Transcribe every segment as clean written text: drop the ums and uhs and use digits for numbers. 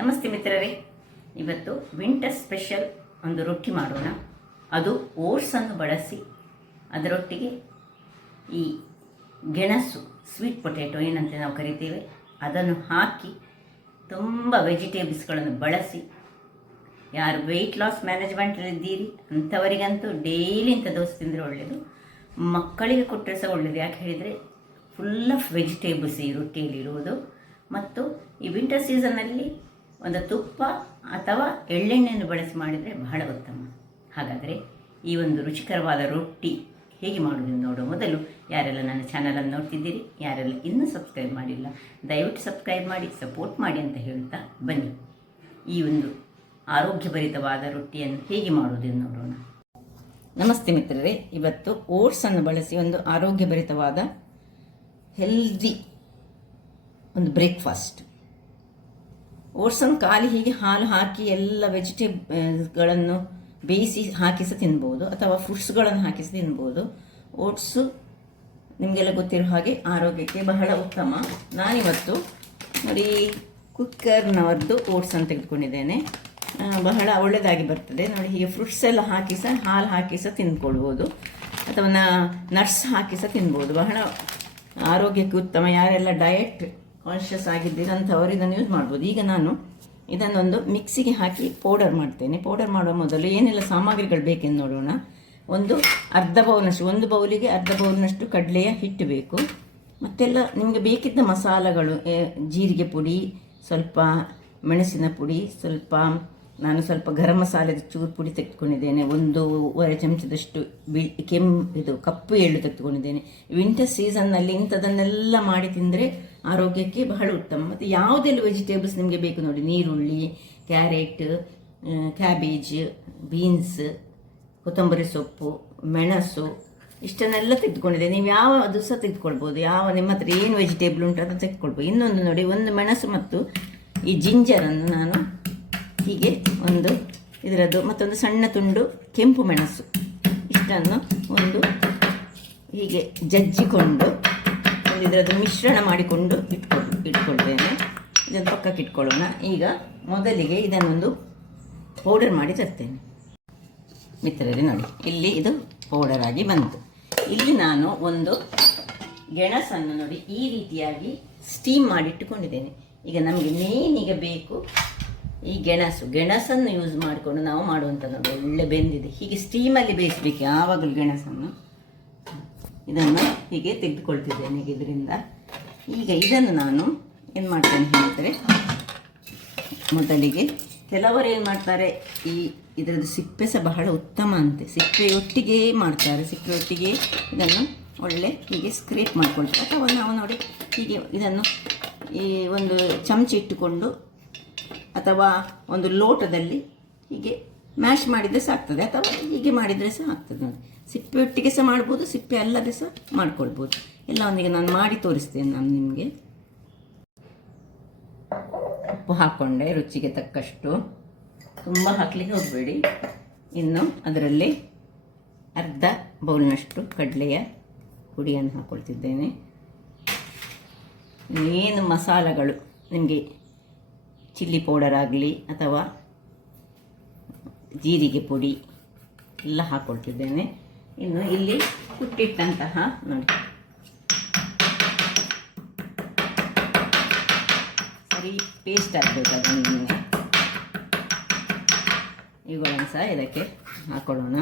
ನಮಸ್ತೆ ಮಿತ್ರರೇ, ಇವತ್ತು ವಿಂಟರ್ ಸ್ಪೆಷಲ್ ಒಂದು ರೊಟ್ಟಿ ಮಾಡೋಣ. ಅದು ಓಟ್ಸನ್ನು ಬಳಸಿ ಅದರೊಟ್ಟಿಗೆ ಈ ಗೆಣಸು ಸ್ವೀಟ್ ಪೊಟ್ಯಾಟೊ ಏನಂತ ನಾವು ಕರಿತೇವೆ ಅದನ್ನು ಹಾಕಿ ತುಂಬ ವೆಜಿಟೇಬಲ್ಸ್ಗಳನ್ನು ಬಳಸಿ ಯಾರು ವೆಯ್ಟ್ ಲಾಸ್ ಮ್ಯಾನೇಜ್ಮೆಂಟಲ್ಲಿದ್ದೀರಿ ಅಂಥವರಿಗಂತೂ ಡೈಲಿ ಇಂಥ ದೋಸೆ ತಿಂದರೆ ಒಳ್ಳೆಯದು. ಮಕ್ಕಳಿಗೆ ಕೊಟ್ಟರೆ ಸಹ ಒಳ್ಳೆಯದು. ಯಾಕೆ ಹೇಳಿದರೆ ಫುಲ್ ಆಫ್ ವೆಜಿಟೇಬಲ್ಸ್ ಈ ರೊಟ್ಟಿಯಲ್ಲಿರುವುದು. ಮತ್ತು ಈ ವಿಂಟರ್ ಸೀಸನ್ನಲ್ಲಿ ಒಂದು ತುಪ್ಪ ಅಥವಾ ಎಳ್ಳೆಣ್ಣೆಯನ್ನು ಬಳಸಿ ಮಾಡಿದರೆ ಬಹಳ ಉತ್ತಮ. ಹಾಗಾದರೆ ಈ ಒಂದು ರುಚಿಕರವಾದ ರೊಟ್ಟಿ ಹೇಗೆ ಮಾಡುವುದನ್ನು ನೋಡುವ ಮೊದಲು ಯಾರೆಲ್ಲ ನನ್ನ ಚಾನಲನ್ನು ನೋಡ್ತಿದ್ದೀರಿ, ಯಾರೆಲ್ಲ ಇನ್ನೂ ಸಬ್ಸ್ಕ್ರೈಬ್ ಮಾಡಿಲ್ಲ, ದಯವಿಟ್ಟು ಸಬ್ಸ್ಕ್ರೈಬ್ ಮಾಡಿ ಸಪೋರ್ಟ್ ಮಾಡಿ ಅಂತ ಹೇಳ್ತಾ ಬನ್ನಿ ಈ ಒಂದು ಆರೋಗ್ಯಭರಿತವಾದ ರೊಟ್ಟಿಯನ್ನು ಹೇಗೆ ಮಾಡುವುದನ್ನು ನೋಡೋಣ. ನಮಸ್ತೆ ಮಿತ್ರರೇ, ಇವತ್ತು ಓಟ್ಸನ್ನು ಬಳಸಿ ಒಂದು ಆರೋಗ್ಯಭರಿತವಾದ ಹೆಲ್ದಿ ಒಂದು ಬ್ರೇಕ್ಫಾಸ್ಟ್. ಓಟ್ಸನ್ನು ಖಾಲಿ ಹೀಗೆ ಹಾಲು ಹಾಕಿ ಎಲ್ಲ ವೆಜಿಟೇಬಲ್ಗಳನ್ನು ಬೇಯಿಸಿ ಹಾಕಿ ಸಹ ತಿನ್ಬೋದು, ಅಥವಾ ಫ್ರೂಟ್ಸ್ಗಳನ್ನು ಹಾಕಿ ಸಹ ತಿನ್ಬೋದು. ಓಟ್ಸು ನಿಮಗೆಲ್ಲ ಗೊತ್ತಿರೋ ಹಾಗೆ ಆರೋಗ್ಯಕ್ಕೆ ಬಹಳ ಉತ್ತಮ. ನಾನಿವತ್ತು ನೋಡಿ ಕುಕ್ಕರ್ನವರದ್ದು ಓಟ್ಸನ್ನು ತೆಗೆದುಕೊಂಡಿದ್ದೇನೆ. ಬಹಳ ಒಳ್ಳೆಯದಾಗಿ ಬರ್ತದೆ ನೋಡಿ. ಹೀಗೆ ಫ್ರೂಟ್ಸ್ ಎಲ್ಲ ಹಾಕಿ ಸಹ ಹಾಲು ಹಾಕಿ ಸಹ ತಿಂದ್ಕೊಳ್ಬೋದು, ಅಥವಾ ನಟ್ಸ್ ಹಾಕಿ ಸಹ ತಿನ್ಬೋದು. ಬಹಳ ಆರೋಗ್ಯಕ್ಕೆ ಉತ್ತಮ. ಯಾರೆಲ್ಲ ಡಯಟ್ ಕಾನ್ಷಿಯಸ್ ಆಗಿದ್ದೀರಿ ಅಂಥವರು ಇದನ್ನು ಯೂಸ್ ಮಾಡ್ಬೋದು. ಈಗ ನಾನು ಇದನ್ನೊಂದು ಮಿಕ್ಸಿಗೆ ಹಾಕಿ ಪೌಡರ್ ಮಾಡ್ತೇನೆ. ಪೌಡರ್ ಮಾಡುವ ಮೊದಲು ಏನೆಲ್ಲ ಸಾಮಗ್ರಿಗಳು ಬೇಕೆಂದು ನೋಡೋಣ. ಒಂದು ಅರ್ಧ ಬೌಲ್ನಷ್ಟು, ಒಂದು ಬೌಲಿಗೆ ಅರ್ಧ ಬೌಲ್ನಷ್ಟು ಕಡಲೆಯ ಹಿಟ್ಟು ಬೇಕು. ಮತ್ತೆಲ್ಲ ನಿಮಗೆ ಬೇಕಿದ್ದ ಮಸಾಲೆಗಳು, ಜೀರಿಗೆ ಪುಡಿ, ಸ್ವಲ್ಪ ಮೆಣಸಿನ ಪುಡಿ, ನಾನು ಸ್ವಲ್ಪ ಗರಂ ಮಸಾಲೆದ ಚೂರು ಪುಡಿ ತೆಗೆದುಕೊಂಡಿದ್ದೇನೆ. 1.5 ಚಮಚದಷ್ಟು ಕಪ್ಪು ಎಳ್ಳು ತೆಗೆದುಕೊಂಡಿದ್ದೇನೆ. ವಿಂಟರ್ ಸೀಸನ್ನಲ್ಲಿ ಇಂಥದನ್ನೆಲ್ಲ ಮಾಡಿ ತಿಂದರೆ ಆರೋಗ್ಯಕ್ಕೆ ಬಹಳ ಉತ್ತಮ. ಮತ್ತು ಯಾವುದೆಲ್ಲ ವೆಜಿಟೇಬಲ್ಸ್ ನಿಮಗೆ ಬೇಕು ನೋಡಿ, ನೀರುಳ್ಳಿ, ಕ್ಯಾರೆಟ್, ಕ್ಯಾಬೇಜ್, ಬೀನ್ಸ್, ಕೊತ್ತಂಬರಿ ಸೊಪ್ಪು, ಮೆಣಸು, ಇಷ್ಟನ್ನೆಲ್ಲ ತೆಗೆದುಕೊಂಡಿದ್ದೇನೆ. ನೀವು ಅದು ಸಹ ತೆಗೆದುಕೊಳ್ಬೋದು. ನಿಮ್ಮ ಹತ್ರ ಏನು ವೆಜಿಟೇಬಲ್ ಉಂಟು ಅದನ್ನು ತೆಗೆದುಕೊಳ್ಬೋದು. ಇನ್ನೊಂದು ನೋಡಿ, ಒಂದು ಮೆಣಸು ಮತ್ತು ಈ ಜಿಂಜರನ್ನು ನಾನು ಹೀಗೆ ಇದರದ್ದು ಮತ್ತೊಂದು ಸಣ್ಣ ತುಂಡು ಕೆಂಪು ಮೆಣಸು, ಇಷ್ಟನ್ನು ಹೀಗೆ ಜಜ್ಜಿಕೊಂಡು ಇದರದ್ದು ಮಿಶ್ರಣ ಮಾಡಿಕೊಂಡು ಇಟ್ಕೊಳ್ತೇನೆ. ಇದನ್ನು ಪಕ್ಕಕ್ಕೆ ಇಟ್ಕೊಳ್ಳೋಣ. ಈಗ ಮೊದಲಿಗೆ ಇದನ್ನೊಂದು ಪೌಡರ್ ಮಾಡಿ ತರ್ತೇನೆ. ಮಿತ್ರರೇ ನೋಡಿ, ಇಲ್ಲಿ ಇದು ಪೌಡರ್ ಆಗಿ ಬಂತು. ಇಲ್ಲಿ ನಾನು ಒಂದು ಗೆಣಸನ್ನು ನೋಡಿ ಈ ರೀತಿಯಾಗಿ ಸ್ಟೀಮ್ ಮಾಡಿಟ್ಟುಕೊಂಡಿದ್ದೇನೆ. ಈಗ ನಮಗೆ ಮೇನಿಗೆ ಬೇಕು ಈ ಗೆಣಸನ್ನು ಯೂಸ್ ಮಾಡಿಕೊಂಡು ನಾವು ಮಾಡುವಂಥದ್ದು. ಒಳ್ಳೆ ಬೆಂದಿದೆ, ಹೀಗೆ ಸ್ಟೀಮಲ್ಲಿ ಬೇಯಿಸಬೇಕು ಯಾವಾಗಲೂ ಗೆಣಸನ್ನು. ಇದನ್ನು ಹೀಗೆ ತೆಗೆದುಕೊಳ್ತಿದ್ದೇನೆ ಈಗ ಇದರಿಂದ. ಈಗ ಇದನ್ನು ನಾನು ಏನು ಮಾಡ್ತೇನೆ ಹೇಳಿದರೆ, ಮೊದಲಿಗೆ ಕೆಲವರು ಏನು ಮಾಡ್ತಾರೆ, ಇದರದ್ದು ಸಿಪ್ಪೆ ಸಹ ಬಹಳ ಉತ್ತಮ ಅಂತೆ. ಸಿಪ್ಪೆಯೊಟ್ಟಿಗೆ ಮಾಡ್ತಾರೆ. ಸಿಪ್ಪೆಯೊಟ್ಟಿಗೆ ಇದನ್ನು ಒಳ್ಳೆ ಹೀಗೆ ಸ್ಕ್ರೇಪ್ ಮಾಡ್ಕೊಳ್ತಾರೆ. ಅಥವಾ ನಾವು ನೋಡಿ ಹೀಗೆ ಇದನ್ನು ಈ ಒಂದು ಚಮಚ ಇಟ್ಟುಕೊಂಡು ಅಥವಾ ಒಂದು ಲೋಟದಲ್ಲಿ ಹೀಗೆ ಮ್ಯಾಶ್ ಮಾಡಿದರೆ ಸಹ ಆಗ್ತದೆ, ಅಥವಾ ಹೀಗೆ ಮಾಡಿದರೆ ಸಹ ಆಗ್ತದೆ ನೋಡಿ. ಸಿಪ್ಪೆಯೊಟ್ಟಿಗೆ ಸಹ ಮಾಡ್ಬೋದು, ಸಿಪ್ಪೆ ಅಲ್ಲದೆ ಸಹ ಮಾಡ್ಕೊಳ್ಬೋದು. ಎಲ್ಲ ಒಂದಿಗೆ ನಾನು ಮಾಡಿ ತೋರಿಸ್ತೇನೆ. ನಾನು ನಿಮಗೆ ಉಪ್ಪು ಹಾಕ್ಕೊಂಡೆ ರುಚಿಗೆ ತಕ್ಕಷ್ಟು, ತುಂಬ ಹಾಕಲಿಕ್ಕೆ ಹೋಗಬೇಡಿ. ಇನ್ನು ಅದರಲ್ಲಿ ಅರ್ಧ ಬೌಲ್ನಷ್ಟು ಕಡಲೆಯ ಪುಡಿಯನ್ನು ಹಾಕ್ಕೊಳ್ತಿದ್ದೇನೆ. ಏನು ಮಸಾಲೆಗಳು ನಿಮಗೆ ಚಿಲ್ಲಿ ಪೌಡರ್ ಆಗಲಿ ಅಥವಾ ಜೀರಿಗೆ ಪುಡಿ ಎಲ್ಲ ಹಾಕ್ಕೊಳ್ತಿದ್ದೇನೆ. ಇನ್ನು ಇಲ್ಲಿ ಕುಟ್ಟಿಟ್ಟಂತಹ ನೋಡಿ ಸರಿ ಪೇಸ್ಟ್ ಆಗಬೇಕು ಅದನ್ನು. ಇವುಗಳನ್ನು ಸಹ ಇದಕ್ಕೆ ಹಾಕ್ಕೊಳ್ಳೋಣ.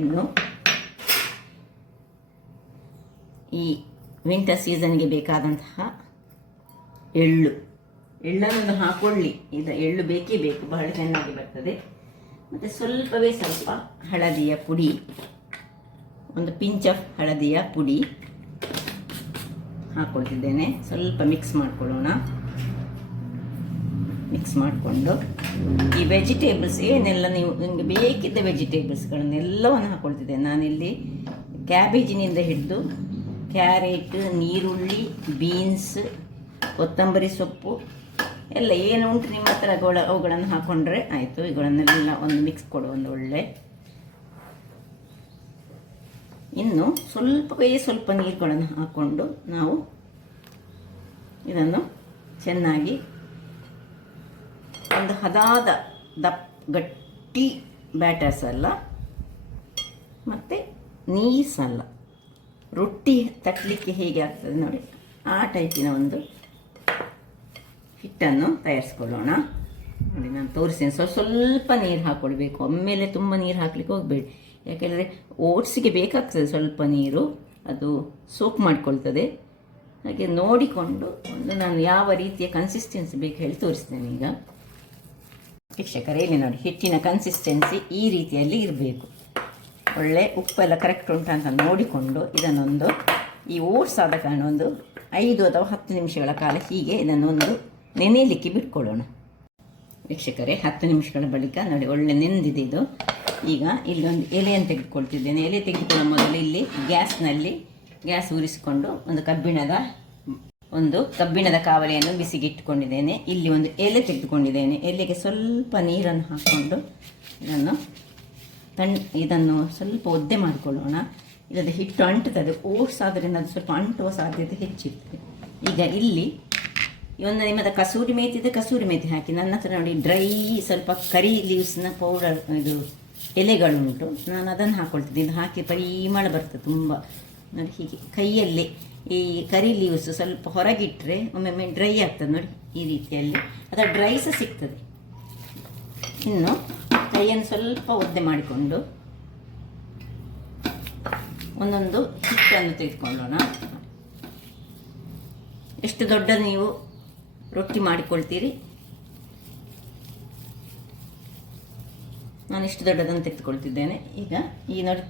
ಇನ್ನು ಈ ವಿಂಟರ್ ಸೀಸನ್ಗೆ ಬೇಕಾದಂತಹ ಎಳ್ಳನ್ನು ಹಾಕೊಳ್ಳಿ. ಎಳ್ಳು ಬೇಕೇ ಬೇಕು, ಬಹಳ ಚೆನ್ನಾಗಿ ಬರ್ತದೆ. ಮತ್ತು ಸ್ವಲ್ಪ ಹಳದಿಯ ಪುಡಿ, ಒಂದು ಪಿಂಚ್ ಆಫ್ ಹಳದಿಯ ಪುಡಿ ಹಾಕ್ಕೊಳ್ತಿದ್ದೇನೆ. ಸ್ವಲ್ಪ ಮಿಕ್ಸ್ ಮಾಡ್ಕೊಳ್ಳೋಣ. ಮಿಕ್ಸ್ ಮಾಡಿಕೊಂಡು ಈ ವೆಜಿಟೇಬಲ್ಸ್ ಏನೆಲ್ಲ ನಿಮಗೆ ಬೇಕಿದ್ದ ವೆಜಿಟೇಬಲ್ಸ್ಗಳನ್ನೆಲ್ಲವನ್ನು ಹಾಕ್ಕೊಳ್ತಿದ್ದೇನೆ. ನಾನಿಲ್ಲಿ ಕ್ಯಾಬೇಜಿನಿಂದ ಹಿಡಿದು ಕ್ಯಾರೆಟ್, ನೀರುಳ್ಳಿ, ಬೀನ್ಸ್, ಕೊತ್ತಂಬರಿ ಸೊಪ್ಪು ಎಲ್ಲ ಏನು ಉಂಟು ನಿಮ್ಮ ಹತ್ರ ಅವುಗಳನ್ನು ಹಾಕ್ಕೊಂಡ್ರೆ ಆಯಿತು. ಇವುಗಳನ್ನೆಲ್ಲ ಒಂದು ಮಿಕ್ಸ್ ಕೊಡು ಒಂದು ಒಳ್ಳೆ. ಇನ್ನು ಸ್ವಲ್ಪ ನೀರುಗಳನ್ನು ಹಾಕ್ಕೊಂಡು ನಾವು ಇದನ್ನು ಚೆನ್ನಾಗಿ ಒಂದು ಹದಾದ ಗಟ್ಟಿ ಬ್ಯಾಟರ್ಸ್ ಅಲ್ಲ ಮತ್ತು ನೀಸಲ್ಲ, ರೊಟ್ಟಿ ತಟ್ಟಲಿಕ್ಕೆ ಹೇಗೆ ಆಗ್ತದೆ ನೋಡಿ ಆ ಟೈಪಿನ ಒಂದು ಹಿಟ್ಟನ್ನು ತಯಾರಿಸ್ಕೊಳ್ಳೋಣ. ನೋಡಿ ನಾನು ತೋರಿಸ್ತೇನೆ. ಸ್ವಲ್ಪ ನೀರು ಹಾಕ್ಕೊಳ್ಬೇಕು, ಒಮ್ಮೆಲೆ ತುಂಬ ನೀರು ಹಾಕ್ಲಿಕ್ಕೆ ಹೋಗಬೇಡಿ, ಯಾಕೆಂದರೆ ಓಟ್ಸಿಗೆ ಬೇಕಾಗ್ತದೆ ಸ್ವಲ್ಪ ನೀರು, ಅದು ಸೋಪ್ ಮಾಡ್ಕೊಳ್ತದೆ. ಹಾಗೆ ನೋಡಿಕೊಂಡು ನಾನು ಯಾವ ರೀತಿಯ ಕನ್ಸಿಸ್ಟೆನ್ಸಿ ಬೇಕು ಹೇಳಿ ತೋರಿಸ್ತೇನೆ. ಈಗ ವೀಕ್ಷಕರೇ ಇಲ್ಲಿ ನೋಡಿ, ಹಿಟ್ಟಿನ ಕನ್ಸಿಸ್ಟೆನ್ಸಿ ಈ ರೀತಿಯಲ್ಲಿ ಇರಬೇಕು. ಒಳ್ಳೆ ಉಪ್ಪೆಲ್ಲ ಕರೆಕ್ಟ್ ಉಂಟು ಅಂತ ನೋಡಿಕೊಂಡು ಇದನ್ನೊಂದು ಈ ಓಟ್ಸ್ ಆದ ಕಾರಣ ಒಂದು 5 ಅಥವಾ 10 ನಿಮಿಷಗಳ ಕಾಲ ಹೀಗೆ ಇದನ್ನೊಂದು ನೆನೆಯಲಿಕ್ಕೆ ಬಿಟ್ಕೊಳ್ಳೋಣ. ವೀಕ್ಷಕರೇ 10 ನಿಮಿಷಗಳ ಬಳಿಕ ನೋಡಿ ಒಳ್ಳೆ ನೆಂದಿದೆ ಇದು. ಈಗ ಇಲ್ಲಿ ಒಂದು ಎಲೆಯನ್ನು ತೆಗೆದುಕೊಳ್ತಿದ್ದೇನೆ. ಎಲೆ ತೆಗೆದುಕೊಳ್ಳೋ ಮೊದಲು ಇಲ್ಲಿ ಗ್ಯಾಸ್ ಉರಿಸಿಕೊಂಡು ಒಂದು ಕಬ್ಬಿಣದ ಕಾವಲಿಯನ್ನು ಬಿಸಿಗೆ ಇಟ್ಟುಕೊಂಡಿದ್ದೇನೆ. ಇಲ್ಲಿ ಒಂದು ಎಲೆ ತೆಗೆದುಕೊಂಡಿದ್ದೇನೆ. ಎಲೆಗೆ ಸ್ವಲ್ಪ ನೀರನ್ನು ಹಾಕ್ಕೊಂಡು ಇದನ್ನು ಸ್ವಲ್ಪ ಒದ್ದೆ ಮಾಡಿಕೊಳ್ಳೋಣ. ಇದರ ಹಿಟ್ಟು ಅಂಟುತ್ತದೆ, ಓಟ್ಸ್ ಆದ್ದರಿಂದ ಅದು ಸ್ವಲ್ಪ ಅಂಟುವ ಸಾಧ್ಯತೆ ಹೆಚ್ಚಿರ್ತದೆ. ಈಗ ಇಲ್ಲಿ ಒಂದು ನಿಮ್ಮದ ಕಸೂರಿ ಮೇಥಿ ಇದೆ, ಕಸೂರಿ ಮೇಥಿ ಹಾಕಿ. ನನ್ನ ಹತ್ರ ನೋಡಿ ಡ್ರೈ ಸ್ವಲ್ಪ ಕರಿ ಲೀವ್ಸ್ನ ಪೌಡರ್ ಇದು ಎಲೆಗಳುಂಟು, ನಾನು ಅದನ್ನು ಹಾಕ್ಕೊಳ್ತಿದ್ದೆ. ಇದು ಹಾಕಿ ಪರಿಮಳ ಬರ್ತದೆ ತುಂಬ. ನೋಡಿ ಹೀಗೆ ಕೈಯಲ್ಲಿ ಈ ಕರಿ ಲೀವ್ಸ್ ಸ್ವಲ್ಪ ಹೊರಗಿಟ್ಟರೆ ಒಮ್ಮೊಮ್ಮೆ ಡ್ರೈ ಆಗ್ತದೆ ನೋಡಿ ಈ ರೀತಿಯಲ್ಲಿ, ಅದರ ಡ್ರೈ ಸಹ ಸಿಗ್ತದೆ. ಇನ್ನು ಕೈಯನ್ನು ಸ್ವಲ್ಪ ಒದ್ದೆ ಮಾಡಿಕೊಂಡು ಒಂದೊಂದು ಹಿಟ್ಟನ್ನು ತೆಗೆದುಕೊಳ್ಳೋಣ. ಎಷ್ಟು ದೊಡ್ಡ ನೀವು ರೊಟ್ಟಿ ಮಾಡಿಕೊಳ್ತೀರಿ, ನಾನು ಇಷ್ಟು ದೊಡ್ಡದನ್ನು ತೆಗೆದುಕೊಳ್ತಿದ್ದೇನೆ. ಈಗ ಈ ನೋಡಿ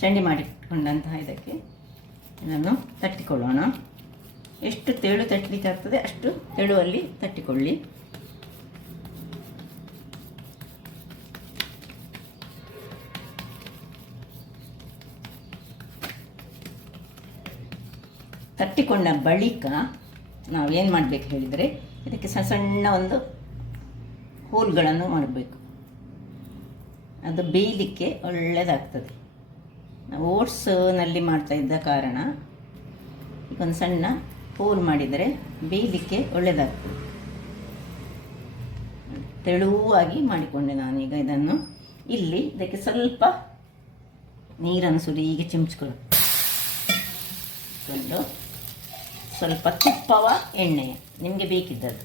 ಚಂಡಿ ಮಾಡಿಕೊಂಡಂತಹ ಇದಕ್ಕೆ ಇದನ್ನು ತಟ್ಟಿಕೊಳ್ಳೋಣ. ಎಷ್ಟು ತೆಳು ತಟ್ಟಲಿಕ್ಕೆ ಆಗ್ತದೆ ಅಷ್ಟು ತೆಳುವಲ್ಲಿ ತಟ್ಟಿಕೊಳ್ಳಿ. ತಟ್ಟಿಕೊಂಡ ಬಳಿಕ ನಾವು ಏನು ಮಾಡಬೇಕು ಹೇಳಿದರೆ, ಇದಕ್ಕೆ ಸಣ್ಣ ಒಂದು ಹೋಲ್ಗಳನ್ನು ಮಾಡಬೇಕು, ಅದು ಬೇಯಲಿಕ್ಕೆ ಒಳ್ಳೆಯದಾಗ್ತದೆ. ನಾವು ಓಟ್ಸ್ನಲ್ಲಿ ಮಾಡ್ತಾ ಇದ್ದ ಕಾರಣ ಒಂದು ಸಣ್ಣ ಹೋಲ್ ಮಾಡಿದರೆ ಬೇಯಲಿಕ್ಕೆ ಒಳ್ಳೆಯದಾಗ್ತದೆ. ತೆಳುವಾಗಿ ಮಾಡಿಕೊಂಡೆ ನಾನೀಗ ಇದನ್ನು. ಇಲ್ಲಿ ಇದಕ್ಕೆ ಸ್ವಲ್ಪ ನೀರನ್ನು ಸುರಿ ಹೀಗೆ ಚಿಮ್ಸ್ಕೊಂಡು ಸ್ವಲ್ಪ ತುಪ್ಪವ ಎಣ್ಣೆಯ ನಿಮಗೆ ಬೇಕಿದ್ದದ್ದು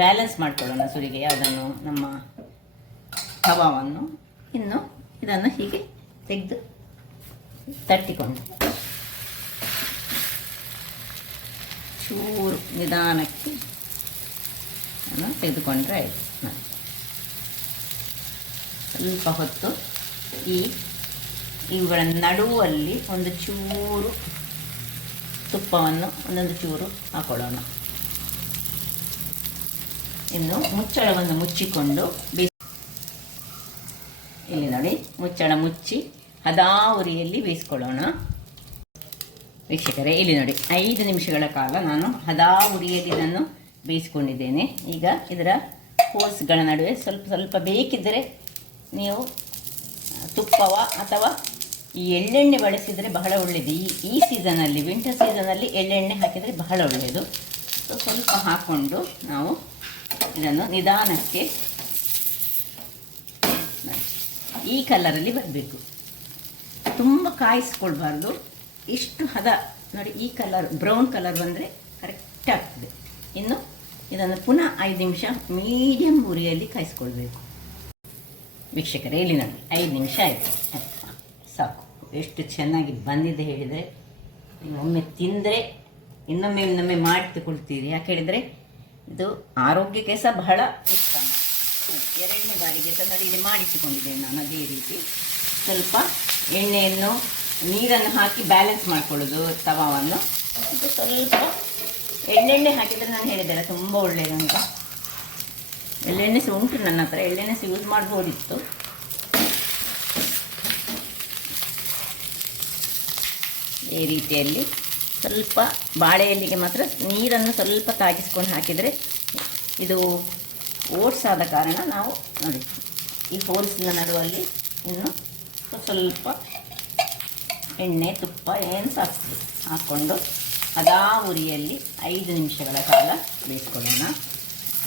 ಬ್ಯಾಲೆನ್ಸ್ ಮಾಡಿಕೊಳ್ಳೋಣ ಸುರಿಗೆ ಯಾವುದನ್ನು ನಮ್ಮ ತವಾವನ್ನು. ಇನ್ನು ಇದನ್ನು ಹೀಗೆ ತೆಗೆದು ತಟ್ಟಿಕೊಂಡು ಚೂರು ನಿಧಾನಕ್ಕೆ ತೆಗೆದುಕೊಂಡ್ರೆ ಆಯಿತು. ಸ್ವಲ್ಪ ಹೊತ್ತು ಇವುಗಳ ನಡುವಲ್ಲಿ ಒಂದು ಚೂರು ತುಪ್ಪವನ್ನು ಒಂದೊಂದು ಚೂರು ಹಾಕೊಳ್ಳೋಣ. ಇನ್ನು ಮುಚ್ಚಳವನ್ನು ಮುಚ್ಚಿಕೊಂಡು ಇಲ್ಲಿ ನೋಡಿ ಮುಚ್ಚಳ ಮುಚ್ಚಿ ಹದಾ ಉರಿಯಲ್ಲಿ ಬೇಯಿಸ್ಕೊಳ್ಳೋಣ. ವೀಕ್ಷಕರೇ ಇಲ್ಲಿ ನೋಡಿ 5 ನಿಮಿಷಗಳ ಕಾಲ ನಾನು ಹದಾ ಉರಿಯಲ್ಲಿ ಇದನ್ನು ಬೇಯಿಸ್ಕೊಂಡಿದ್ದೇನೆ. ಈಗ ಇದರ ಹೋಲ್ಸ್ಗಳ ನಡುವೆ ಸ್ವಲ್ಪ ಸ್ವಲ್ಪ ಬೇಕಿದ್ದರೆ ನೀವು ತುಪ್ಪವ ಅಥವಾ ಈ ಎಳ್ಳೆಣ್ಣೆ ಬಳಸಿದರೆ ಬಹಳ ಒಳ್ಳೆಯದು. ಈ ಸೀಸನಲ್ಲಿ ವಿಂಟರ್ ಸೀಸನಲ್ಲಿ ಎಳ್ಳೆಣ್ಣೆ ಹಾಕಿದರೆ ಬಹಳ ಒಳ್ಳೆಯದು. ಸೊ ಸ್ವಲ್ಪ ಹಾಕ್ಕೊಂಡು ನಾವು ಇದನ್ನು ನಿಧಾನಕ್ಕೆ ಈ ಕಲರಲ್ಲಿ ಬರಬೇಕು, ತುಂಬ ಕಾಯಿಸ್ಕೊಳ್ಬಾರ್ದು. ಇಷ್ಟು ಹದ ನೋಡಿ ಈ ಕಲರ್ ಬ್ರೌನ್ ಕಲರ್ ಬಂದರೆ ಕರೆಕ್ಟ್ ಆಗ್ತದೆ. ಇನ್ನು ಇದನ್ನು ಪುನಃ 5 ನಿಮಿಷ ಮೀಡಿಯಮ್ ಉರಿಯಲ್ಲಿ ಕಾಯಿಸ್ಕೊಳ್ಬೇಕು. ವೀಕ್ಷಕರೇ ಇಲ್ಲಿ ನೋಡಿ 5 ನಿಮಿಷ ಆಯಿತು, ಸಾಕು. ಎಷ್ಟು ಚೆನ್ನಾಗಿ ಬಂದಿದೆ ಹೇಳಿದರೆ ನೀವು ಒಮ್ಮೆ ತಿಂದರೆ ಇನ್ನೊಮ್ಮೆ ಮಾಡಿ ತಗೊಳ್ತೀರಿ. ಯಾಕೆ ಹೇಳಿದರೆ ಇದು ಆರೋಗ್ಯಕ್ಕೆ ಸಹ ಬಹಳ ಉತ್ತಮ. 2ನೇ ಬಾರಿಗೆ ಸಹ ನೋಡಿ ಇಲ್ಲಿ ಮಾಡಿಸಿಕೊಂಡಿದ್ದೇನೆ ನಾನು ಅದೇ ರೀತಿ. ಸ್ವಲ್ಪ ಎಣ್ಣೆಯನ್ನು ನೀರನ್ನು ಹಾಕಿ ಬ್ಯಾಲೆನ್ಸ್ ಮಾಡಿಕೊಳ್ಳೋದು ತವಾವನ್ನು. ಇದು ಸ್ವಲ್ಪ ಎಳ್ಳೆಣ್ಣೆ ಹಾಕಿದರೆ ನಾನು ಹೇಳಿದ್ದೆಲ್ಲ ತುಂಬ ಒಳ್ಳೆಯದಂತ. ಎಳ್ಳೆಣ್ಣೆ ಸಹ ಉಂಟು ನನ್ನ ಹತ್ರ, ಎಳ್ಳೆಣ್ಣೆ ಸಹ ಯೂಸ್ ಮಾಡ್ಬೋದಿತ್ತು. ಈ ರೀತಿಯಲ್ಲಿ ಸ್ವಲ್ಪ ಬಾಳೆ ಎಲೆಗೆ ಮಾತ್ರ ನೀರನ್ನು ಸ್ವಲ್ಪ ತಾಗಿಸ್ಕೊಂಡು ಹಾಕಿದರೆ, ಇದು ಓಟ್ಸ್ ಆದ ಕಾರಣ ನಾವು ನೋಡಿ ಈ ಹೋಲ್ಸ್ನ ನಡುವಲ್ಲಿ ಇನ್ನು ಸ್ವಲ್ಪ ಎಣ್ಣೆ ತುಪ್ಪ ಏನು ಸಾಕ್ತೀವಿ ಹಾಕ್ಕೊಂಡು ಅದಾ ಉರಿಯಲ್ಲಿ 5 ನಿಮಿಷಗಳ ಕಾಲ ಬೇಯಿಸ್ಕೊಳ್ಳೋಣ.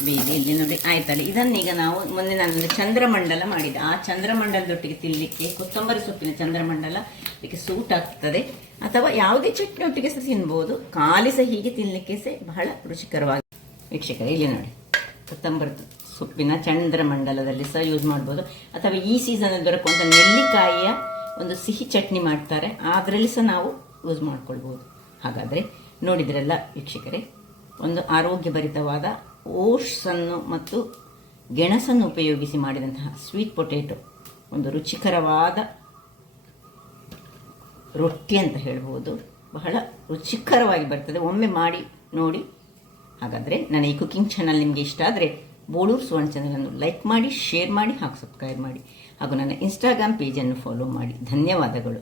ಬೇಯ್ದು ಇಲ್ಲಿ ನೋಡಿ ಆಯ್ತಲ್ಲ. ಇದನ್ನೀಗ ನಾವು ಮೊನ್ನೆ ನಾನು ಚಂದ್ರಮಂಡಲ ಮಾಡಿದ್ದೆ, ಆ ಚಂದ್ರಮಂಡಲದೊಟ್ಟಿಗೆ ತಿನ್ನಲಿಕ್ಕೆ ಕೊತ್ತಂಬರಿ ಸೊಪ್ಪಿನ ಚಂದ್ರಮಂಡಲ ಇದಕ್ಕೆ ಸೂಟ್ ಆಗ್ತದೆ. ಅಥವಾ ಯಾವುದೇ ಚಟ್ನಿ ಒಟ್ಟಿಗೆ ಸಹ ತಿನ್ಬೋದು, ಖಾಲಿ ಸಹ ಹೀಗೆ ತಿನ್ನಲಿಕ್ಕೆ ಸಹ ಬಹಳ ರುಚಿಕರವಾಗಿ. ವೀಕ್ಷಕರೇ ಇಲ್ಲಿ ನೋಡಿ, ಕೊತ್ತಂಬರಿ ಸೊಪ್ಪಿನ ಚಂದ್ರಮಂಡಲದಲ್ಲಿ ಸಹ ಯೂಸ್ ಮಾಡ್ಬೋದು. ಅಥವಾ ಈ ಸೀಸನಲ್ಲಿ ದೊರಕುವಂಥ ನೆಲ್ಲಿಕಾಯಿಯ ಒಂದು ಸಿಹಿ ಚಟ್ನಿ ಮಾಡ್ತಾರೆ, ಅದರಲ್ಲಿ ಸಹ ನಾವು ಯೂಸ್ ಮಾಡ್ಕೊಳ್ಬೋದು. ಹಾಗಾದರೆ ನೋಡಿದ್ರಲ್ಲ ವೀಕ್ಷಕರೇ, ಒಂದು ಆರೋಗ್ಯಭರಿತವಾದ ಓಟ್ಸನ್ನು ಮತ್ತು ಗೆಣಸನ್ನು ಉಪಯೋಗಿಸಿ ಮಾಡಿದಂತಹ ಸ್ವೀಟ್ ಪೊಟೇಟೊ, ಒಂದು ರುಚಿಕರವಾದ ರೊಟ್ಟಿ ಅಂತ ಹೇಳ್ಬೋದು. ಬಹಳ ರುಚಿಕರವಾಗಿ ಬರ್ತದೆ, ಒಮ್ಮೆ ಮಾಡಿ ನೋಡಿ. ಹಾಗಾದರೆ ನನ್ನ ಈ ಕುಕಿಂಗ್ ಚಾನಲ್ ನಿಮಗೆ ಇಷ್ಟ ಆದರೆ ಬೋಳೂರು ಸುವರ್ಣ ಚಾನಲನ್ನು ಲೈಕ್ ಮಾಡಿ, ಶೇರ್ ಮಾಡಿ ಹಾಗೂ ಸಬ್ಸ್ಕ್ರೈಬ್ ಮಾಡಿ. ಹಾಗೂ ನನ್ನ ಇನ್ಸ್ಟಾಗ್ರಾಮ್ ಪೇಜನ್ನು ಫಾಲೋ ಮಾಡಿ. ಧನ್ಯವಾದಗಳು.